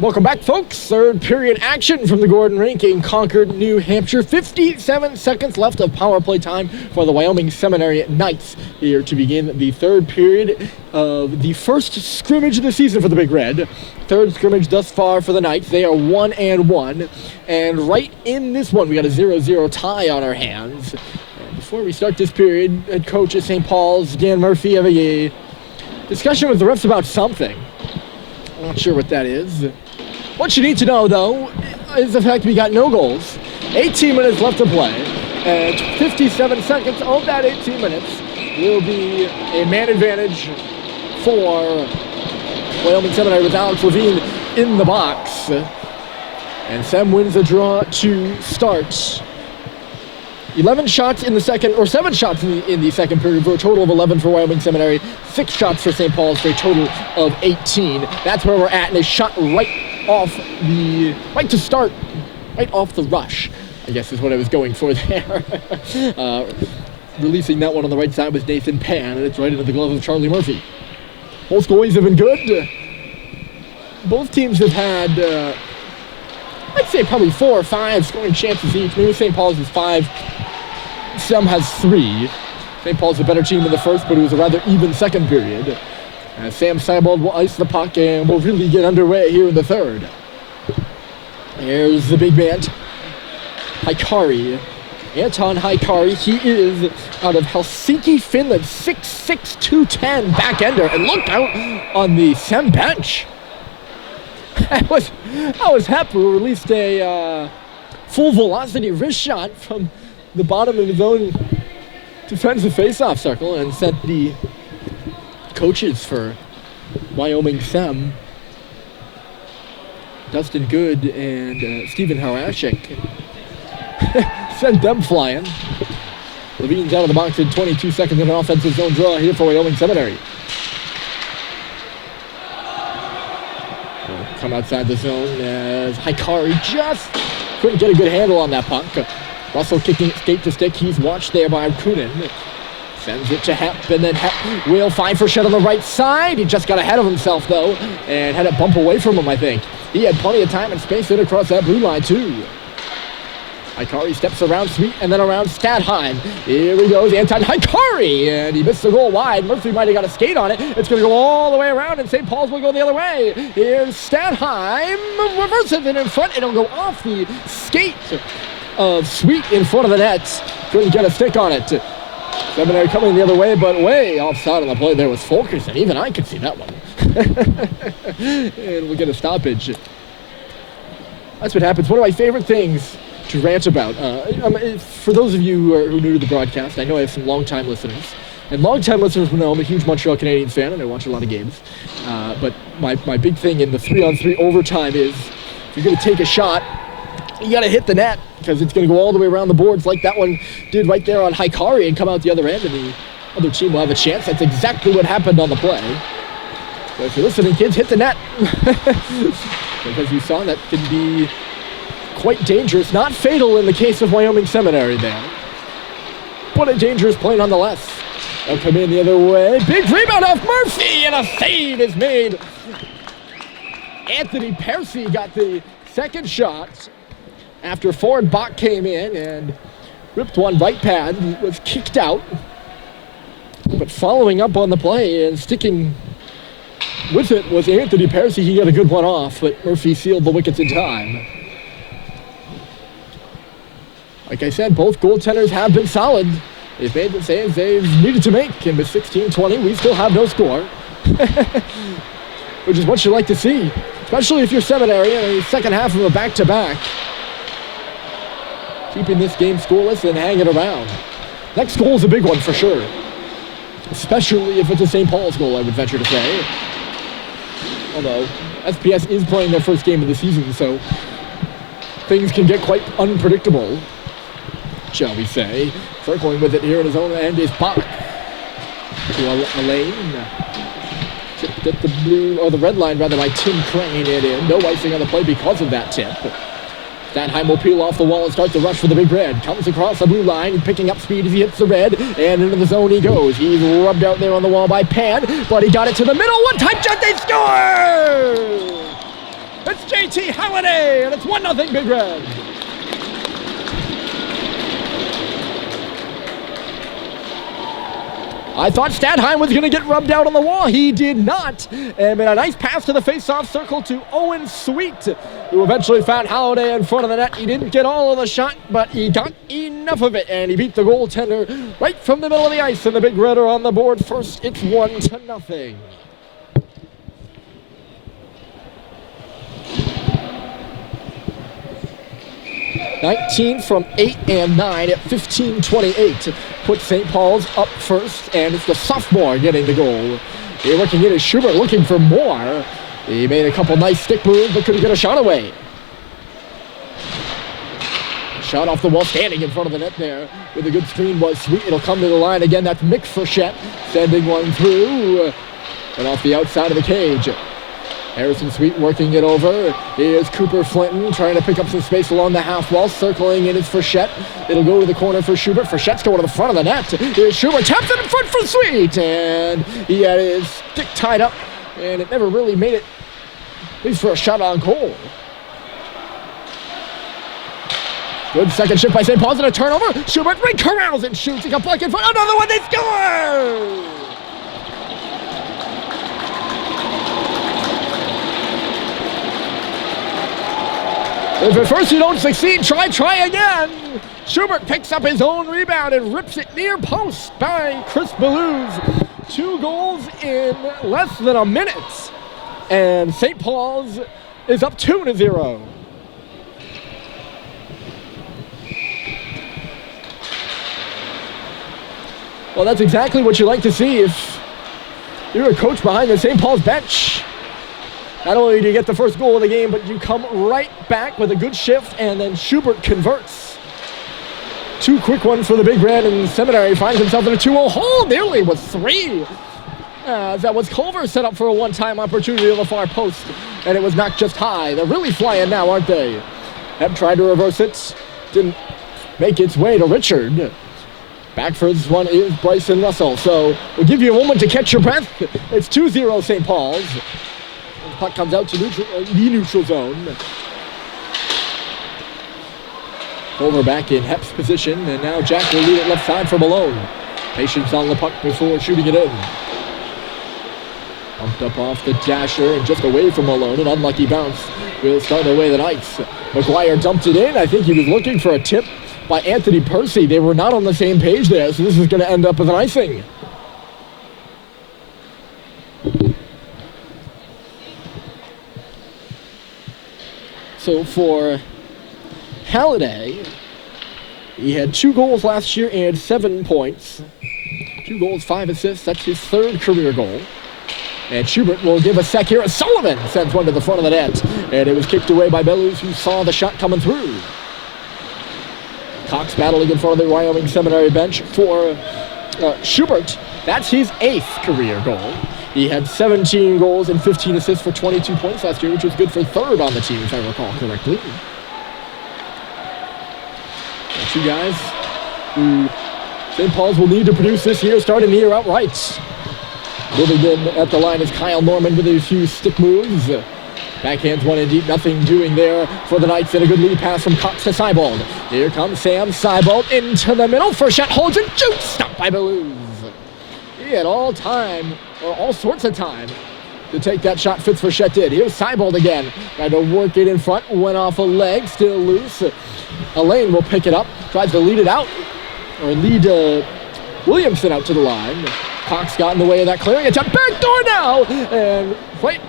Welcome back, folks. Third period action from the Gordon Rink in Concord, New Hampshire. 57 seconds left of power play time for the Wyoming Seminary Knights here to begin the third period of the first scrimmage of the season for the Big Red. Third scrimmage thus far for the Knights. They are 1-1. And right in this one, we got a 0-0 tie on our hands. And before we start this period, head coach at St. Paul's, Dan Murphy, have a discussion with the refs about something. I'm not sure what that is. What you need to know, though, is the fact we got no goals. 18 minutes left to play. And 57 seconds of that 18 minutes will be a man advantage for Wyoming Seminary with Alex Levine in the box. And Sem wins the draw to start. 11 shots in the second, or 7 shots in the second period for a total of 11 for Wyoming Seminary. 6 shots for St. Paul's for a total of 18. That's where we're at, and they shot right to start, right off the rush, I guess is what I was going for there. Releasing that one on the right side was Nathan Pan, and it's right into the glove of Charlie Murphy. Both goalies have been good. Both teams have had, I'd say probably 4 or 5 scoring chances each. Maybe St. Paul's is 5. Sem has 3. St. Paul's a better team in the first, but it was a rather even second period. Sam Seibold will ice the puck and will really get underway here in the third. Here's the big man, Haikari. Anton Haikari, he is out of Helsinki, Finland, 6'6", 210 back-ender. And look out on the Sem bench. I was happy we released a full velocity wrist shot from the bottom of his own defensive face-off circle and sent the coaches for Wyoming Sem, Dustin Good and Stephen Harashik, sent them flying. Levine's out of the box in 22 seconds in an offensive zone draw here for Wyoming Seminary. Come outside the zone as Haikari just couldn't get a good handle on that puck. Russell kicking it skate to stick. He's watched there by Kunin. Sends it to Hep, and then Hep will find for shot on the right side. He just got ahead of himself, though, and had it bump away from him, I think. He had plenty of time and space in across that blue line, too. Haikari steps around Sweet and then around Stadheim. Here he goes, Anton Haikari, and he missed the goal wide. Murphy might have got a skate on it. It's going to go all the way around, and St. Paul's will go the other way. Here's Stadheim, reverses it in front. It'll go off the skate of Sweet in front of the net. Couldn't get a stick on it. Seminary coming the other way, but way offside on the play there was Fulkerson. Even I could see that one. And we'll get a stoppage. That's what happens. One of my favorite things to rant about. For those of you who are new to the broadcast, I know I have some longtime listeners. And longtime listeners will know I'm a huge Montreal Canadiens fan, and I watch a lot of games. But my big thing in the 3-on-3 overtime is if you're going to take a shot, you got to hit the net, because it's going to go all the way around the boards like that one did right there on Haikari and come out the other end, and the other team will have a chance. That's exactly what happened on the play. So if you're listening, kids, hit the net. Because you saw that can be quite dangerous. Not fatal in the case of Wyoming Seminary there, but a dangerous play nonetheless. They'll come in the other way. Big rebound off Murphy, and a save is made. Anthony Percy got the second shot after Ford Bach came in and ripped one right pad, was kicked out. But following up on the play and sticking with it was Anthony Percy. He got a good one off, but Murphy sealed the wickets in time. Like I said, both goaltenders have been solid. They've made the saves they've needed to make, and with 16-20, we still have no score. Which is what you like to see, especially if you're Seminary in the second half of a back-to-back. Keeping this game scoreless and hanging around. Next goal is a big one for sure, especially if it's a St. Paul's goal, I would venture to say. Although SPS is playing their first game of the season, so things can get quite unpredictable, shall we say. Circling with it here in his own end is Bach. To Elaine. Tipped at the blue, or the red line rather, by Tim Crane and in. No icing on the play because of that tip. Stadheim will peel off the wall and start the rush for the Big Red. Comes across the blue line, picking up speed as he hits the red, and into the zone he goes. He's rubbed out there on the wall by Pan, but he got it to the middle. One-time shot, they score! JT Halliday, and it's 1-0 Big Red. I thought Stadheim was going to get rubbed out on the wall. He did not. And a nice pass to the face-off circle to Owen Sweet, who eventually found Halliday in front of the net. He didn't get all of the shot, but he got enough of it, and he beat the goaltender right from the middle of the ice. And the Big Red are on the board first. It's 1-0. 19 from 8 and 9 at 15-28. Put St. Paul's up first, and it's the sophomore getting the goal. They're looking in as Schubert looking for more. He made a couple nice stick moves, but couldn't get a shot away. Shot off the wall, standing in front of the net there with a good screen was Sweet. It'll come to the line again. That's Mick Frechette sending one through and off the outside of the cage. Harrison Sweet working it over. Here's Cooper Flinton trying to pick up some space along the half wall. Circling in is Frechette. It'll go to the corner for Schubert. Frechette's going to the front of the net. Here's Schubert. Taps it in front for Sweet. And he had his stick tied up. And it never really made it, at least for a shot on goal. Good second shift by St. Paul's and a turnover. Schubert Rink corrals and shoots. He got blocked in front. Another one. They score! If at first you don't succeed, try again. Schubert picks up his own rebound and rips it near post by Chris Balluz. 2 goals in less than a minute. And St. Paul's is up 2-0. Well, that's exactly what you like to see if you're a coach behind the St. Paul's bench. Not only do you get the first goal of the game, but you come right back with a good shift, and then Schubert converts. 2 quick ones for the Big Red, and Seminary finds himself in a 2-0 hole, nearly with 3. That was Culver set up for a one-time opportunity on the far post, and it was knocked just high. They're really flying now, aren't they? Hebb tried to reverse it, didn't make its way to Richard. Back for this one is Bryson Russell, so we'll give you a moment to catch your breath. It's 2-0 St. Paul's. The puck comes out to the neutral zone. Over back in Hepp's position, and now Jack will lead it left side for Malone. Patience on the puck before shooting it in. Pumped up off the dasher and just away from Malone. An unlucky bounce will start away the Knights. McGuire dumped it in. I think he was looking for a tip by Anthony Percy. They were not on the same page there, so this is going to end up with an icing. So for Halliday, he had 2 goals last year and 7 points. 2 goals, 5 assists. That's his 3rd career goal. And Schubert will give a sec here. Sullivan sends one to the front of the net. And it was kicked away by Balluz, who saw the shot coming through. Cox battling in front of the Wyoming Seminary bench for Schubert. That's his 8th career goal. He had 17 goals and 15 assists for 22 points last year, which was good for 3rd on the team, if I recall correctly. The 2 guys who St. Paul's will need to produce this year, starting the year outright. Moving in at the line is Kyle Norman with a few stick moves. Backhands one in deep, nothing doing there for the Knights, and a good lead pass from Cox to Seibold. Here comes Sam Seibold into the middle. First shot holds and shoots, stopped by Balluz. He had all sorts of time to take that shot. Frechette did. Here's Seibold again. Tried to work it in front, went off a leg, still loose. Elaine will pick it up, tries to lead it out, or lead Williamson out to the line. Cox got in the way of that clearing. It's a back door now, and right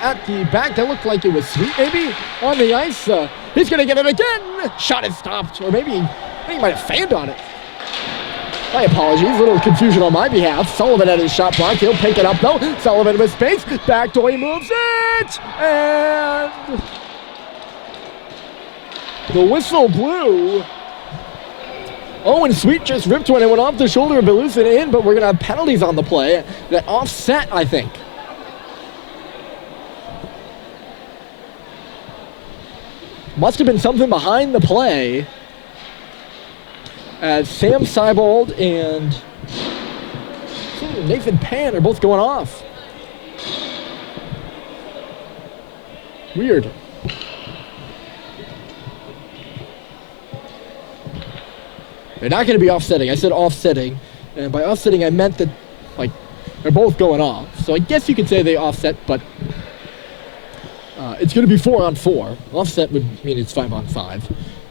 at the back, that looked like it was Sweet maybe on the ice. He's going to get it again. Shot is stopped, or maybe he might have fanned on it. My apologies, a little confusion on my behalf. Sullivan had his shot blocked. He'll pick it up though. Sullivan with space. Back door, he moves it! And the whistle blew. Owen Sweet just ripped one and went off the shoulder of Balluz and in, but we're going to have penalties on the play that offset, I think. Must have been something behind the play, as Sam Seibold and Nathan Pan are both going off. Weird. They're not going to be offsetting. I said offsetting. And by offsetting, I meant that, like, they're both going off. So I guess you could say they offset, but it's going to be 4-on-4. Offset would mean it's 5-on-5. I'm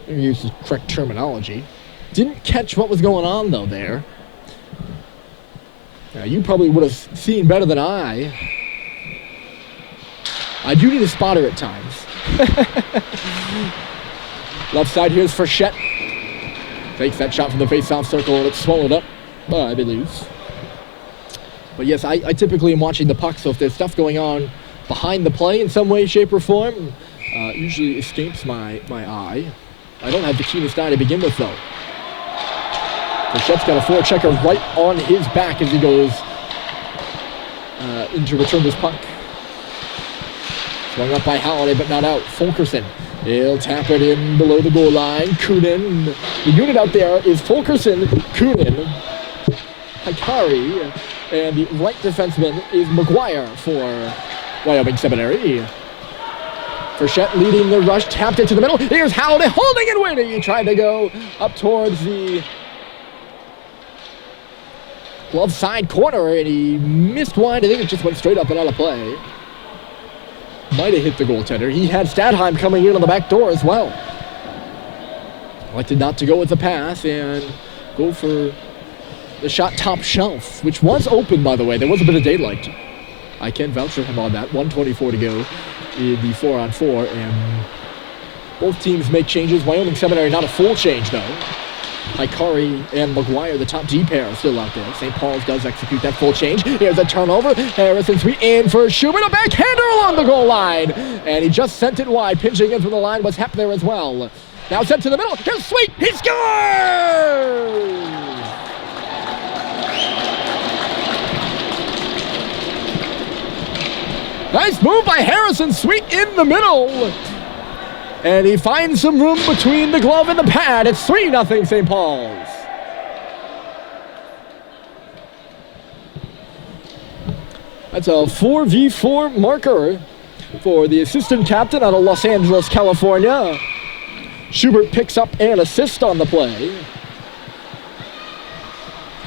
going to use the correct terminology. Didn't catch what was going on, though, there. Now, you probably would have seen better than I. I do need a spotter at times. Left side, here's Frechette. Takes that shot from the face-off circle, and it's swallowed up by Blues. But yes, I typically am watching the puck, so if there's stuff going on behind the play in some way, shape, or form, usually escapes my eye. I don't have the keenest eye to begin with, though. Frichette's got a forechecker right on his back as he goes in to return this puck. Swung up by Halliday, but not out. Fulkerson. He'll tap it in below the goal line. Kunin. The unit out there is Fulkerson, Kunin, Hikari, and the right defenseman is McGuire for Wyoming Seminary. Frechette leading the rush, tapped it to the middle. Here's Halliday holding and winning. He tried to go up towards the glove side corner, and he missed wide. I think it just went straight up and out of play. Might have hit the goaltender. He had Stadheim coming in on the back door as well. Elected not to go with the pass and go for the shot top shelf, which was open, by the way. There was a bit of daylight. I can vouch for him on that. 1:24 to go in the 4-on-4, and both teams make changes. Wyoming Seminary not a full change, though. Hikari and McGuire, the top D pair, are still out there. St. Paul's does execute that full change. Here's a turnover. Harrison Sweet in for Schubert. A backhander along the goal line. And he just sent it wide. Pinching in from the line was Hepp there as well. Now sent to the middle. Here's Sweet. He scores! Nice move by Harrison Sweet in the middle. And he finds some room between the glove and the pad. It's 3-0 St. Paul's. That's a 4v4 marker for the assistant captain out of Los Angeles, California. Schubert picks up an assist on the play.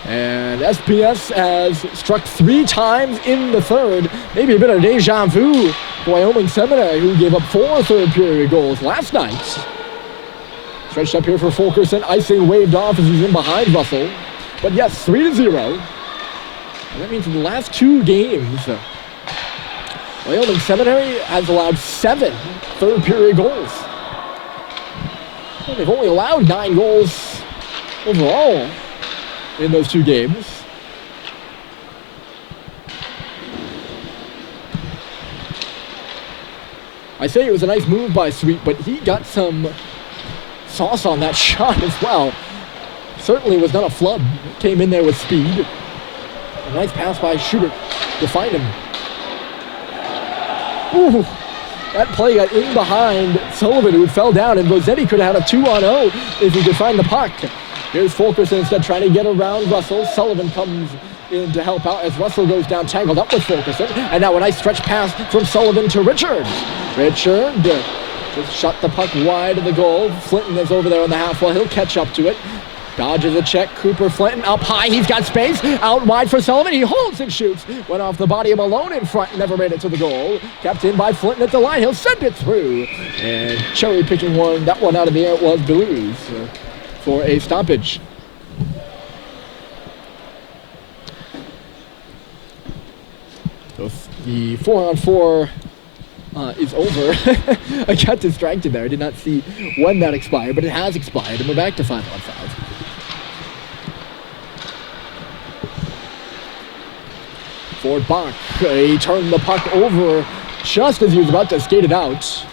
And SPS has struck 3 times in the third. Maybe a bit of deja vu. Wyoming Seminary, who gave up 4 third-period goals last night. Stretched up here for Fulkerson. Icing waved off as he's in behind Russell. But yes, 3-0. And that means in the last 2 games, Wyoming Seminary has allowed 7 third-period goals. Well, they've only allowed 9 goals overall in those 2 games. I say it was a nice move by Sweet, but he got some sauce on that shot as well. Certainly was not a flub. Came in there with speed. A nice pass by Schubert to find him. Ooh, that play got in behind Sullivan, who fell down, and Rossetti could have had a 2-on-0 if he could find the puck. Here's Fulkerson instead trying to get around Russell. Sullivan comes in to help out as Russell goes down, tangled up with Fulkerson. And now a nice stretch pass from Sullivan to Richard. Richard just shot the puck wide of the goal. Flinton is over there on the half wall. He'll catch up to it. Dodges a check. Cooper Flinton up high. He's got space. Out wide for Sullivan. He holds and shoots. Went off the body of Malone in front. Never made it to the goal. Kept in by Flinton at the line. He'll send it through. And cherry picking that one out of the air was Blues for a stoppage. So the 4-on-4 is over. I got distracted there. I did not see when that expired, but it has expired, and we're back to 5-on-5. Ford Bach, he turned the puck over just as he was about to skate it out.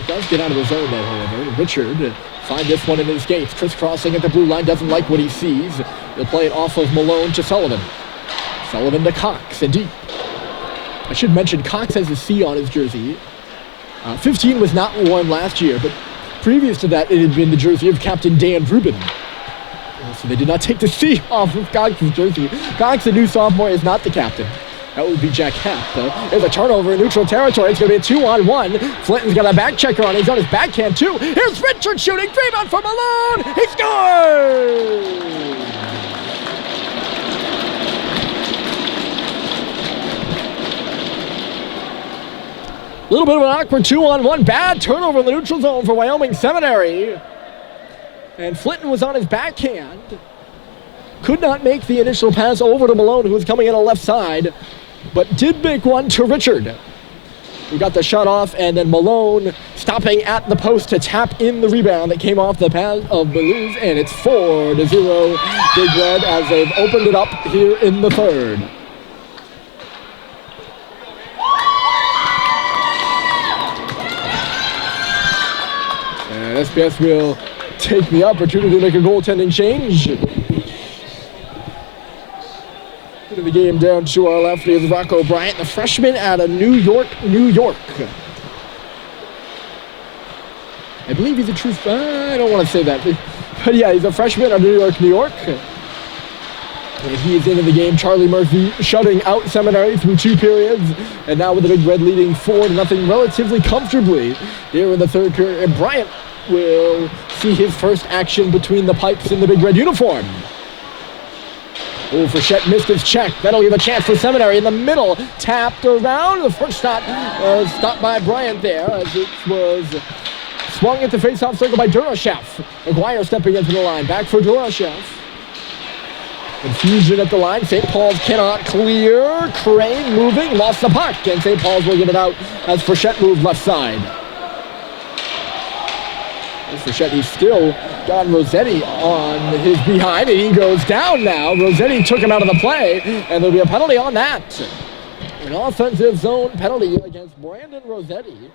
It does get out of the zone though, however. Richard find this one in his skates. Crisscrossing at the blue line, doesn't like what he sees. He'll play it off of Malone to Sullivan. Sullivan to Cox and deep. I should mention Cox has a C on his jersey. 15 was not worn last year, but previous to that, it had been the jersey of Captain Dan Rubin. So they did not take the C off of Cox's jersey. Cox, the new sophomore, is not the captain. That would be Jack Happ. There's a turnover in neutral territory. It's going to be a 2-on-1. Flinton's got a back checker on. He's on his backhand, too. Here's Richard shooting. Rebound for Malone. He scores! A little bit of an awkward 2-on-1. Bad turnover in the neutral zone for Wyoming Seminary. And Flinton was on his backhand. Could not make the initial pass over to Malone, who was coming in on the left side, but did make one to Richard, who got the shot off, and then Malone stopping at the post to tap in the rebound that came off the pass of Blues, and it's 4-0 Big Red as they've opened it up here in the third. And SPS will take the opportunity to make a goaltending change. Into the game down to our left is Rocco Bryant, the freshman out of New York, New York. I believe he's a true, I don't want to say that, but yeah, he's a freshman out of New York, New York. And he is into the game. Charlie Murphy shutting out Seminary through 2 periods, and now with the Big Red leading 4-0 relatively comfortably here in the third period. And Bryant will see his first action between the pipes in the Big Red uniform. Oh, Frechette missed his check. That'll leave a chance for Seminary in the middle. Tapped around. The first shot stopped by Bryant there as it was swung at the face-off circle by Durashev. McGuire stepping into the line. Back for Durashev. Confusion at the line. St. Paul's cannot clear. Crane moving. Lost the puck. And St. Paul's will give it out as Frechette moved left side. Frechette, he's still got Rossetti on his behind, and he goes down now. Rossetti took him out of the play, and there'll be a penalty on that. An offensive zone penalty against Brandon Rossetti,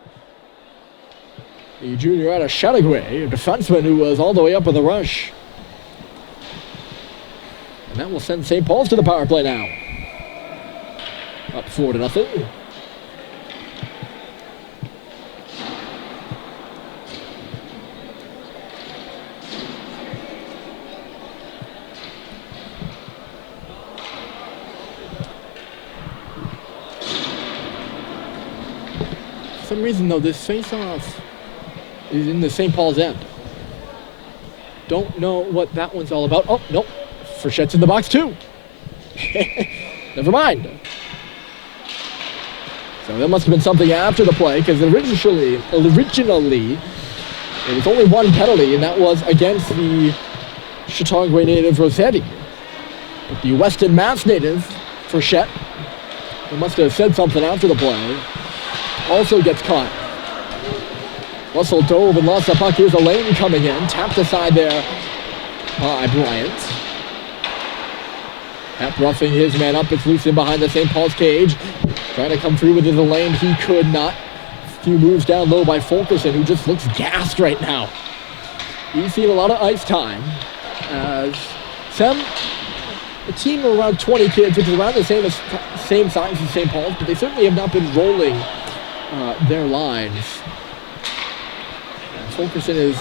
the junior out of Chateauguay, a defenseman who was all the way up in the rush. And that will send St. Paul's to the power play now. Up 4-0. For some reason, though, this face-off is in the St. Paul's end. Don't know what that one's all about. Oh, nope. Frechette's in the box, too. Never mind. So there must have been something after the play, because originally, it was only one penalty, and that was against the Chautauqua native Rossetti. But the Weston Mass native, Frechette, who must have said something after the play, also gets caught. Russell dove and lost the puck. Here's a lane coming in. Tapped aside there by Bryant. Happ roughing his man up. It's loose in behind the St. Paul's cage. Trying to come through within the lane. He could not. A few moves down low by Fulkerson, who just looks gassed right now. He's seen a lot of ice time. As a team of around 20 kids, which is around the same size as St. Paul's, but they certainly have not been rolling their lines. Fulkerson is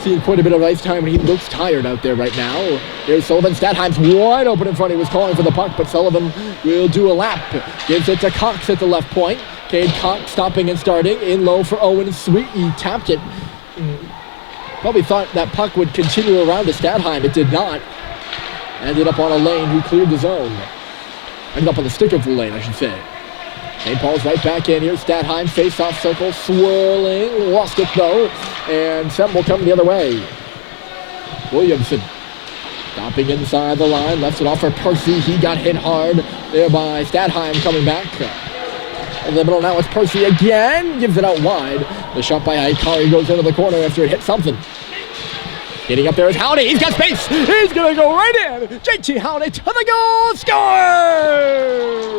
seeing quite a bit of ice time, and he looks tired out there right now. Here's Sullivan. Statheim's wide open in front. He was calling for the puck, but Sullivan will do a lap. Gives it to Cox at the left point. Cade Cox stopping and starting. In low for Owen Sweet. He tapped it. Probably thought that puck would continue around to Statheim. It did not. Ended up on a lane who cleared the zone. Ended up on the stick of the lane, I should say. St. Paul's right back in here. Statheim face-off circle, swirling. Lost it, though. And Sem will come the other way. Williamson stopping inside the line. Left it off for Percy. He got hit hard there by Statheim coming back. In the middle now it's Percy again. Gives it out wide. The shot by Hikari goes into the corner after it hit something. Getting up there is Howdy. He's got space. He's going to go right in. JT Howdy to the goal. Score!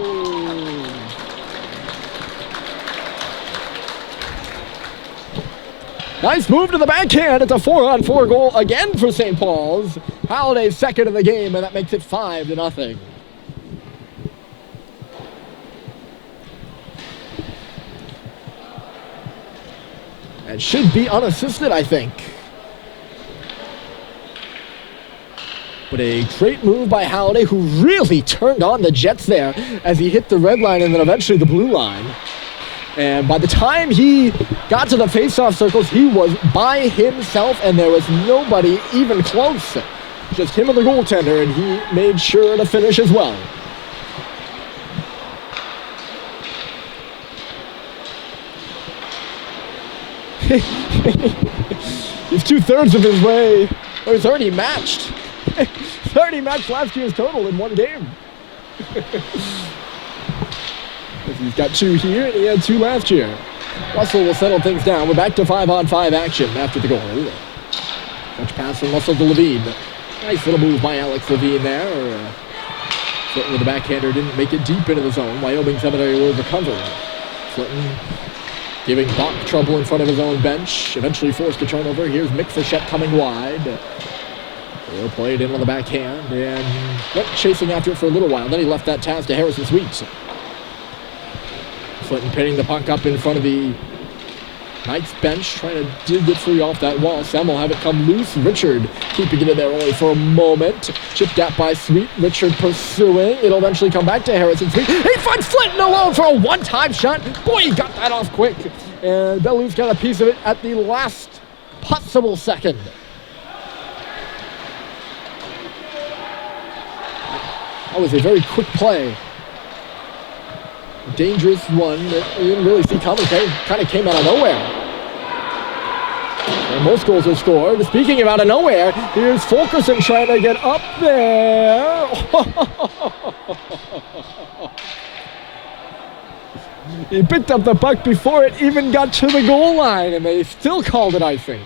Nice move to the backhand. It's a 4-on-4 goal again for St. Paul's. Halliday's second of the game, and that makes it 5-0. That should be unassisted, I think. But a great move by Halliday, who really turned on the Jets there as he hit the red line and then eventually the blue line. And by the time he got to the face-off circles, he was by himself, and there was nobody even close. Just him and the goaltender, and he made sure to finish as well. He's 2/3 of his way. Oh, he's already matched. He's already matched last year's total in one game. He's got 2 here, and he had 2 last year. Russell will settle things down. We're back to 5-on-5 action after the goal. Touch pass from Russell to Levine. Nice little move by Alex Levine there. Flitton with the backhander didn't make it deep into the zone. Wyoming Seminary will recover. Flitton giving Bach trouble in front of his own bench. Eventually forced a turnover. Here's Mick Fichette coming wide. They played in on the backhand and went chasing after it for a little while. Then he left that task to Harrison Sweets. Flitton pinning the puck up in front of the Knights bench, trying to dig it free off that wall. Sam will have it come loose. Richard keeping it in there only for a moment. Chipped out by Sweet. Richard pursuing. It'll eventually come back to Harrison Sweet. He finds Flitton alone for a one-time shot. Boy, he got that off quick. And Bellews got a piece of it at the last possible second. That was a very quick play. Dangerous one that we didn't really see coming. Kind of came out of nowhere. And most goals are scored. Speaking of out of nowhere, here's Fulkerson trying to get up there. He picked up the puck before it even got to the goal line, and they still called it icing.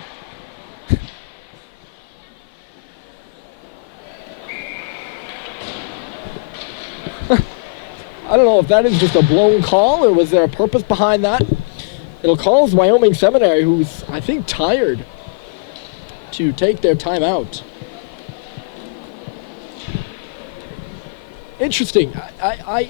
I don't know if that is just a blown call or was there a purpose behind that. It'll cause Wyoming Seminary, who's, I think, tired, to take their time out. Interesting. I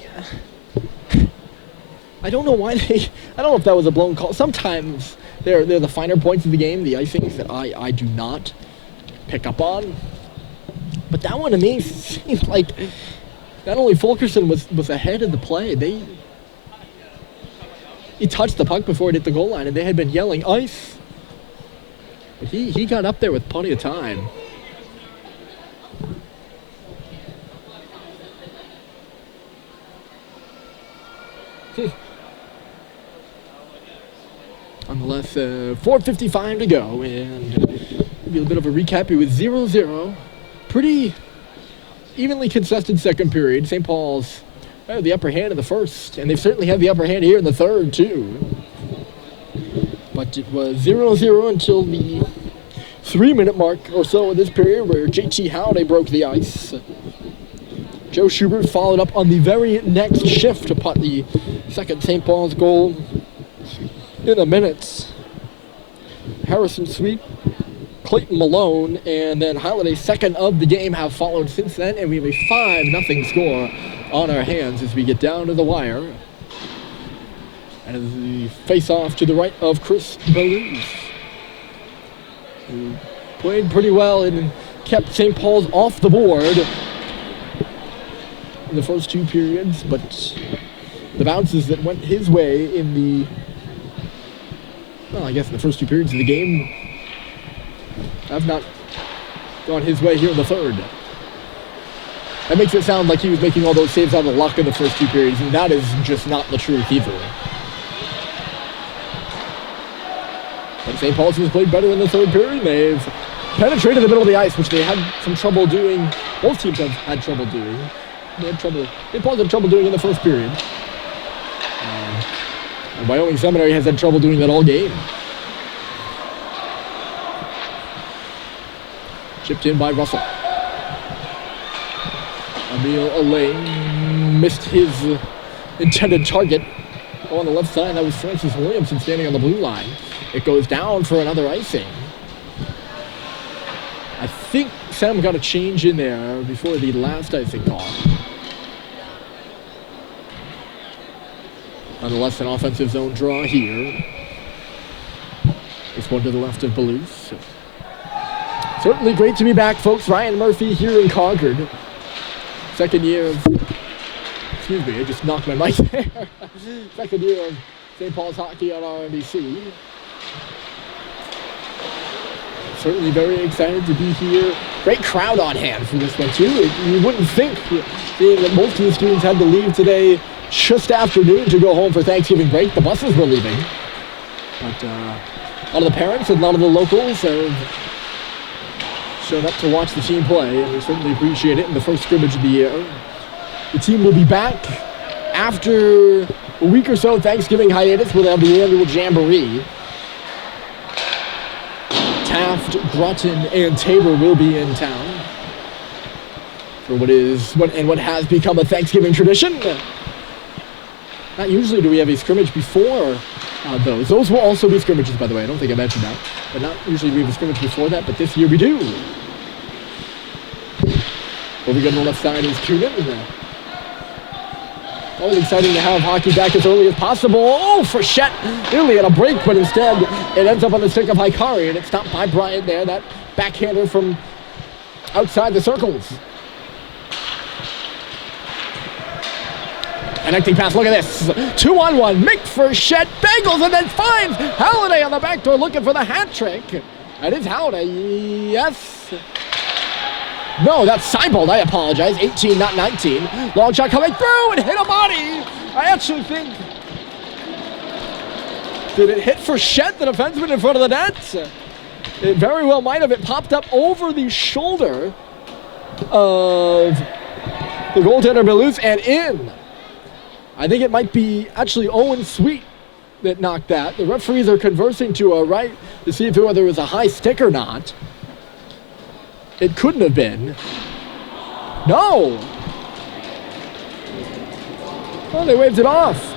don't know why I don't know if that was a blown call. Sometimes they're the finer points of the game, the icings that I do not pick up on. But that one to me seemed like not only Fulkerson was ahead of the play, he touched the puck before it hit the goal line, and they had been yelling ice. But he got up there with plenty of time. Nonetheless, 4:55 to go, and maybe a bit of a recap. It was 0-0. Pretty evenly contested second period. St. Paul's had the upper hand in the first, and they've certainly had the upper hand here in the third, too. But it was 0-0 until the 3-minute mark or so of this period where JT Halliday broke the ice. Joe Schubert followed up on the very next shift to putt the second St. Paul's goal in a minute. Harrison Sweet, Clayton Malone, and then Halliday's second of the game have followed since then, and we have a 5-0 score on our hands as we get down to the wire. And as the face-off to the right of Chris Bellews, who played pretty well and kept St. Paul's off the board in the first 2 periods, but the bounces that went his way in the, well, I guess in the first 2 periods of the game have not gone his way here in the third. That makes it sound like he was making all those saves out of luck in the first 2 periods, and that is just not the truth either. But St. Paul's has played better in the third period. They've penetrated the middle of the ice, which they had some trouble doing. Both teams have had trouble doing. St. Paul's had trouble doing in the first period. And Wyoming Seminary has had trouble doing that all game. Chipped in by Russell. Emil Alain missed his intended target on the left side. That was Francis Williamson standing on the blue line. It goes down for another icing. I think Sam got a change in there before the last icing call. Nonetheless, an offensive zone draw here. This one to the left of Bellews. Certainly great to be back, folks. Ryan Murphy here in Concord. Second year of... Excuse me, I just knocked my mic there. Second year of St. Paul's hockey on RNBC. Certainly very excited to be here. Great crowd on hand for this one, too. You wouldn't think, seeing that most of the students had to leave today just afternoon to go home for Thanksgiving break. The buses were leaving. But a lot of the parents and a lot of the locals have showed up to watch the team play, and we certainly appreciate it in the first scrimmage of the year. The team will be back after a week or so Thanksgiving hiatus. We'll have the annual Jamboree. Taft, Groton, and Tabor will be in town for what has become a Thanksgiving tradition. Not usually do we have a scrimmage before those. Those will also be scrimmages, by the way. I don't think I mentioned that. But not usually do we have a scrimmage before that, but this year we do. Over on the left side is Coonan. Always exciting to have hockey back as early as possible. Oh, Frechette nearly at a break, but instead it ends up on the stick of Hikari, and it's stopped by Bryant there. That backhander from outside the circles. Connecting pass, look at this. 2-on-1, Mick Frechette bagels and then finds Halliday on the back door looking for the hat trick. That is Halliday, yes. No, that's Seibold, I apologize. 18, not 19. Long shot coming through and hit a body. I actually think... Did it hit Frechette, the defenseman in front of the net? It very well might have. It popped up over the shoulder of the goaltender Belouse and in. I think it might be actually Owen Sweet that knocked that. The referees are conversing to our right to see if whether it was a high stick or not. It couldn't have been. No! Oh, they waved it off.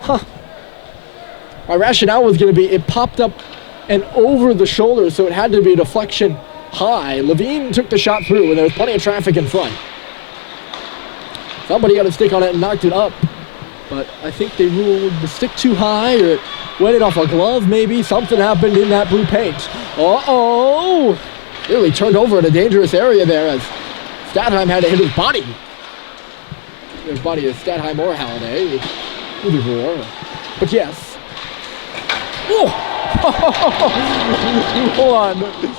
Huh. My rationale was going to be it popped up and over the shoulder, so it had to be a deflection high. Levine took the shot through, and there was plenty of traffic in front. Somebody got a stick on it and knocked it up. But I think they ruled the stick too high, or it went it off a glove, maybe. Something happened in that blue paint. Uh-oh! Really turned over in a dangerous area there as Statheim had to hit his body. His body is Statheim or Halliday. Either or. But yes. Oh! Hold on.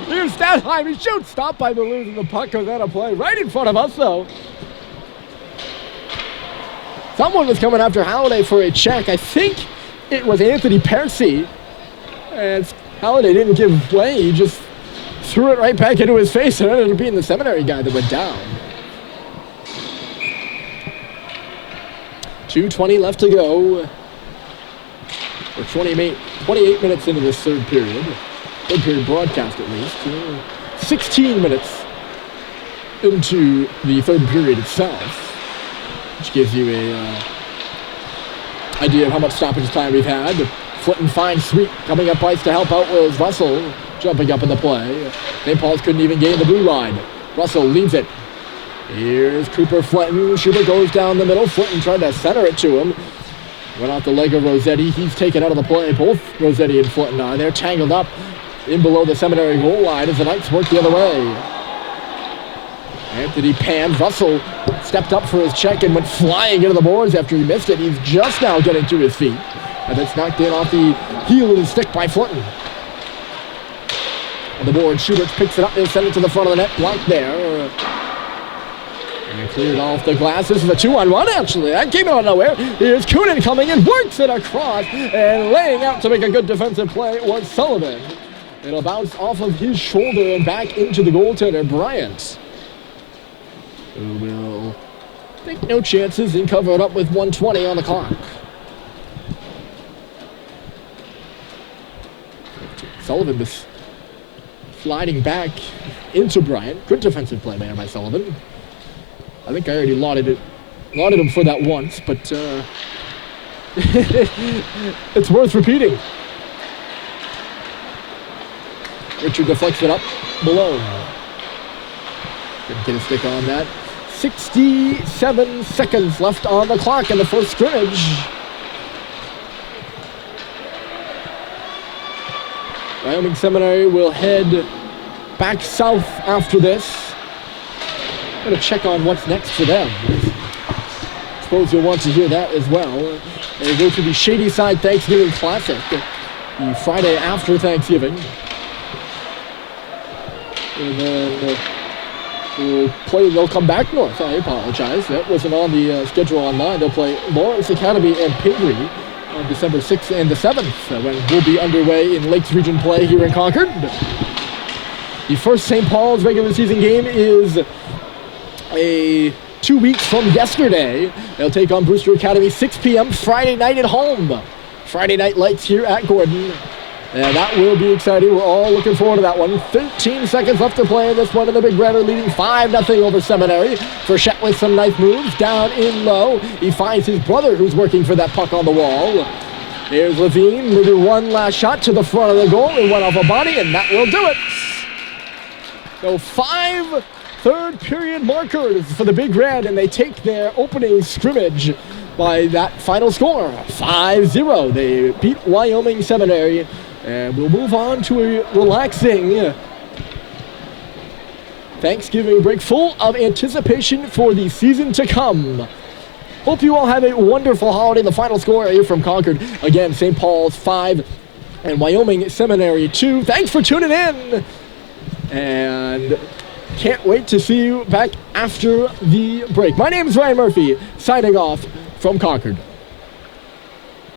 Here's Statheim. He shoots. Stopped by Belouse, and the puck goes out of play. Right in front of us, though. Someone was coming after Halliday for a check. I think it was Anthony Percy. And Halliday didn't give way. He just threw it right back into his face, and ended up being the Seminary guy that went down. 2:20 left to go. We're 28 minutes into this third period. Third period broadcast, at least. 16 minutes into the third period itself, which gives you a idea of how much stoppage time we've had. Flinton finds Sweet coming up ice to help out with Russell jumping up in the play. St. Paul's couldn't even gain the blue line. Russell leaves it. Here's Cooper Flinton. Schubert goes down the middle. Flinton tried to center it to him. Went off the leg of Rossetti. He's taken out of the play. Both Rossetti and Flinton are. They're tangled up in below the Seminary goal line as the Knights work the other way. Anthony panned. Russell stepped up for his check and went flying into the boards after he missed it. He's just now getting to his feet. And it's knocked in off the heel of the stick by Flinton. On the board, Schubert picks it up and sends it to the front of the net. Blocked there. And cleared off the glass. This is a 2-on-1, actually. That came out of nowhere. Here's Coonan coming in, works it across, and laying out to make a good defensive play was Sullivan. It'll bounce off of his shoulder and back into the goaltender, Bryant, who will take no chances and cover it up with 1:20 on the clock. Sullivan was sliding back into Bryant. Good defensive play there by Sullivan. I think I already lauded him for that once, but it's worth repeating. Richard deflects it up below. Couldn't get a stick on that. 67 seconds left on the clock in the first scrimmage. Wyoming Seminary will head back south after this. I'm going to check on what's next for them. I suppose you'll want to hear that as well. They go to the Shady Side Thanksgiving Classic, the Friday after Thanksgiving. And then they'll come back north. I apologize. That wasn't on the schedule online. They'll play Lawrence Academy and Pingree on December 6th and the 7th, when we'll be underway in Lakes Region play here in Concord. The first St. Paul's regular season game is 2 weeks from yesterday. They'll take on Brewster Academy 6 p.m. Friday night at home. Friday night lights here at Gordon. And that will be exciting. We're all looking forward to that one. 13 seconds left to play in this one, and the Big Red are leading 5-0 over Seminary. Frechette with some nice moves, down in low. He finds his brother, who's working for that puck on the wall. Here's Levine, maybe one last shot to the front of the goal. It went off a body, and that will do it. So 5 third period markers for the Big Red, and they take their opening scrimmage by that final score, 5-0. They beat Wyoming Seminary. And we'll move on to a relaxing Thanksgiving break full of anticipation for the season to come. Hope you all have a wonderful holiday. The final score here from Concord. Again, St. Paul's 5 and Wyoming Seminary 2. Thanks for tuning in. And can't wait to see you back after the break. My name is Ryan Murphy, signing off from Concord.